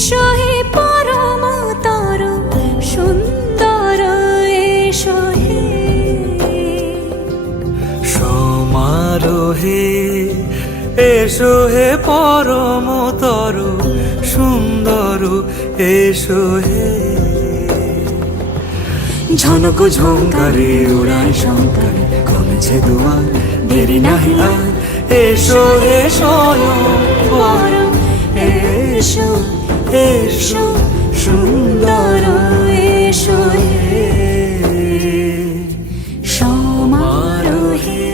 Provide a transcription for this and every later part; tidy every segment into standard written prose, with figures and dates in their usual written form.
এসো হে পরমতর সুন্দর এসো হে সমারোহে এসো হে পরমতর সুন্দর এসো হে ঝনক ঝঙ্কারে উড়ায় শঙ্কারে কমেছে দুয়ার দেরি নাহি আর এসো হে স্বয়ংবর এসো এসো সুন্দর এসো হে সমারোহে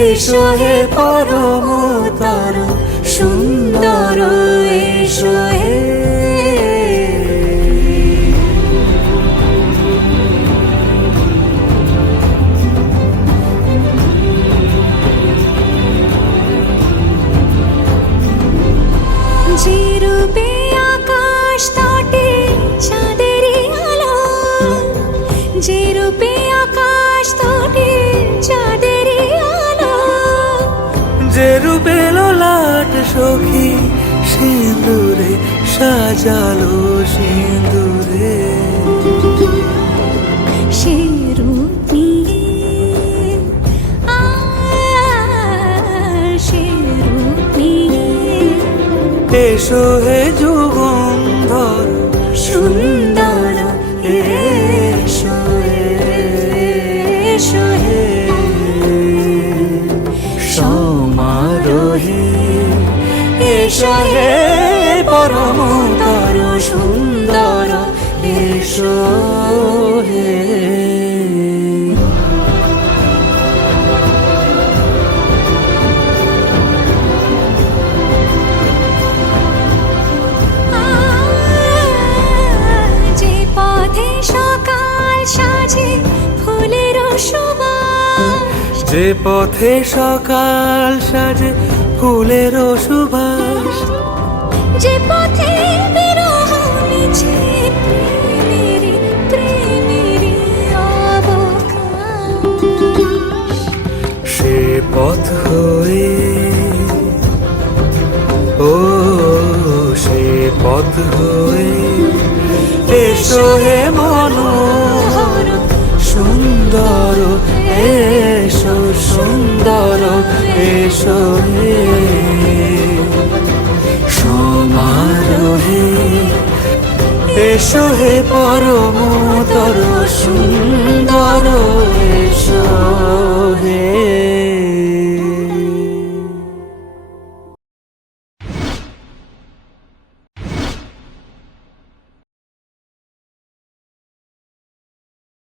এসো হে পরমতর সুন্দর এসো হে যে রূপে আকাশ তটে চাঁদেরই আলো যে রূপে আকাশ তটে চাঁদেরই আলো যে রূপে ললাট সখী সিঁদুরে সাজালো সিঁদুরে সে রূপ নিয়ে সে রূপ নিয়ে এসো হে যুগন্ধর সুন্দর এসো এসো হে সমারোহে এসো হে পরমতর সুন্দর এসো হে যে পথে সকাল সাজে ফুলের সুবাস যে পথে সকাল সাজে ফুলের সুবাস যে পথে বিরহ মিছে প্রেমেরই অবকাশ সে পথ হয়ে ও সে পথ হয়ে এসো হে মনোহর সুন্দর এসো সুন্দর এসো হে সমারোহে এসো হে পরম